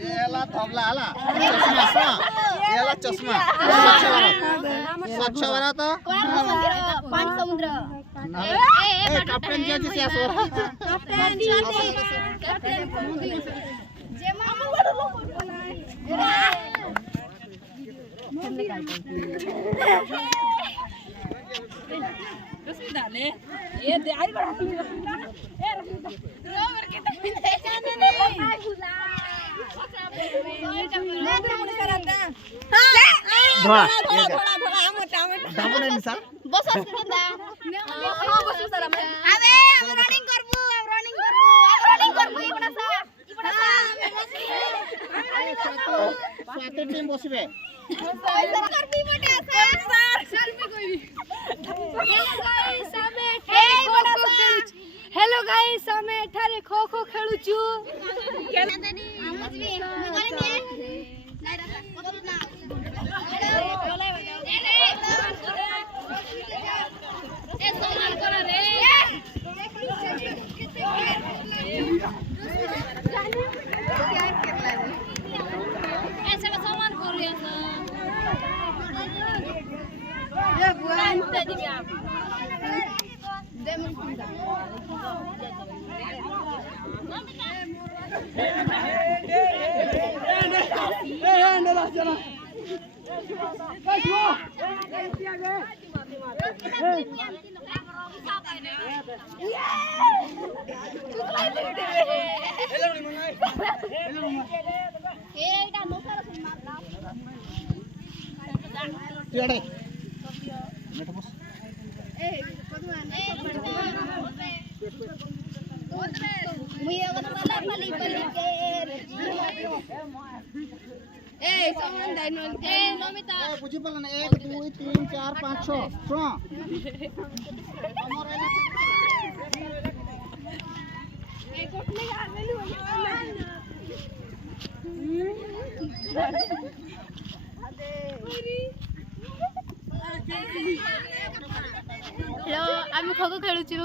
याला थोबला आला याला चष्मा स्वच्छ भारत पाणी समुद्र कॅप्टन ज्याची सियासवर বসবে हेलो गाइस ଆମେ ଏଠାରେ ଖୋ ଖୋ ଖେଳୁଛୁ बुझी पड़ल ना 1 2 3 4 5 6 सुनो हेलो आम खो खो खेलुचु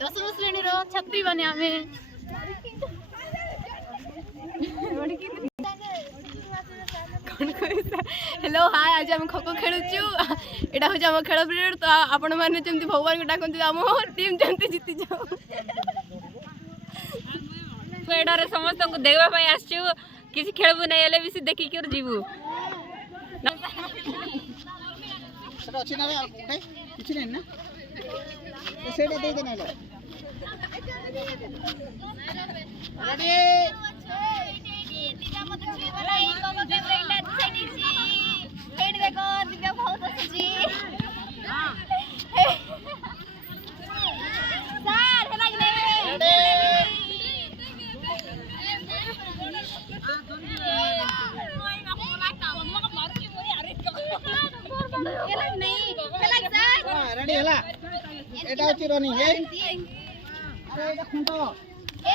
10 श्रेणी रो छात्री बने आमे हेलो हाय आज आम खो खो खेलुचु एटा हो जाम खेल पीरियड तो आपण माने जेमति भगवान को डाकंती आम टीम जेमति जीति जाऊ एडारे समस्त को देखबा पई आछू किसी खेलबु नै एले बिसी देखि के जीवु सेटा अछि ना रे किछ नै ना सेटा दे देना लो रेडी दिव्या मत छी वाला ई को के रेला छेडी छी हेड देखो दिव्या बहुत हसी हां सर हेला कि नहीं रेडी हेला एटा अछि रनिंग हे अरे एटा खुंटो ए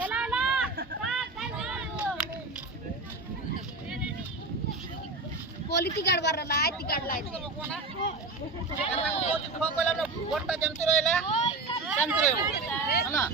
हेला हेला पॉलिटी कार्ड बारला आती कार्ड लाइती खो कोला गोटा जमती रहला जमती रहला हला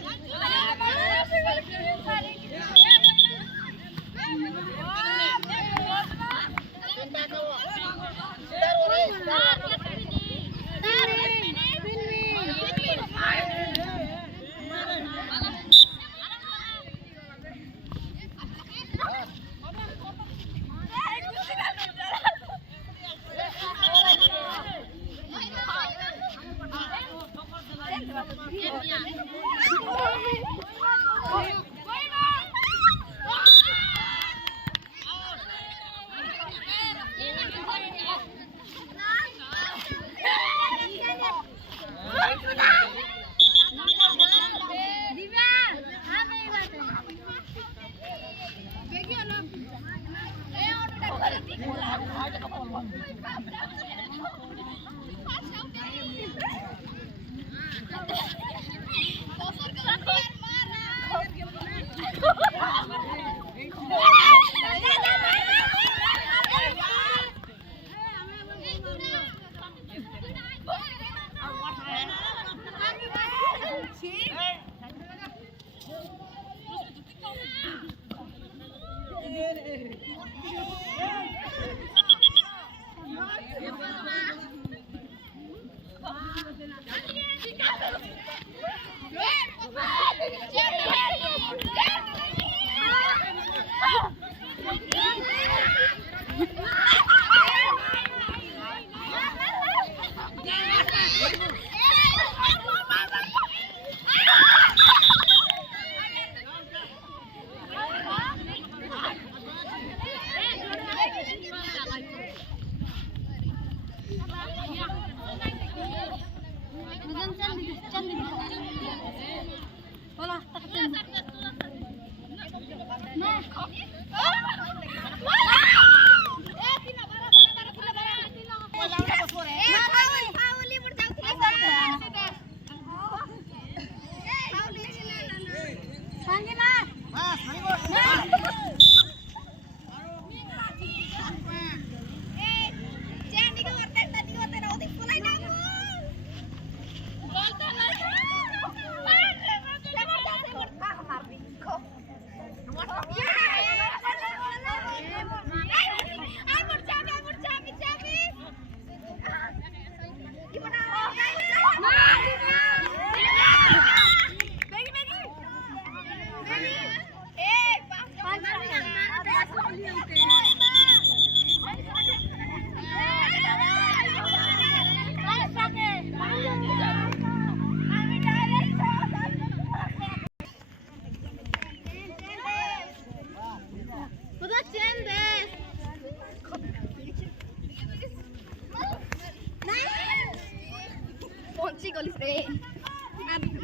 पहुंची गली रे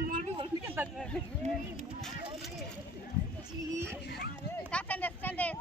मोर भी बोलने के तक जी चल दे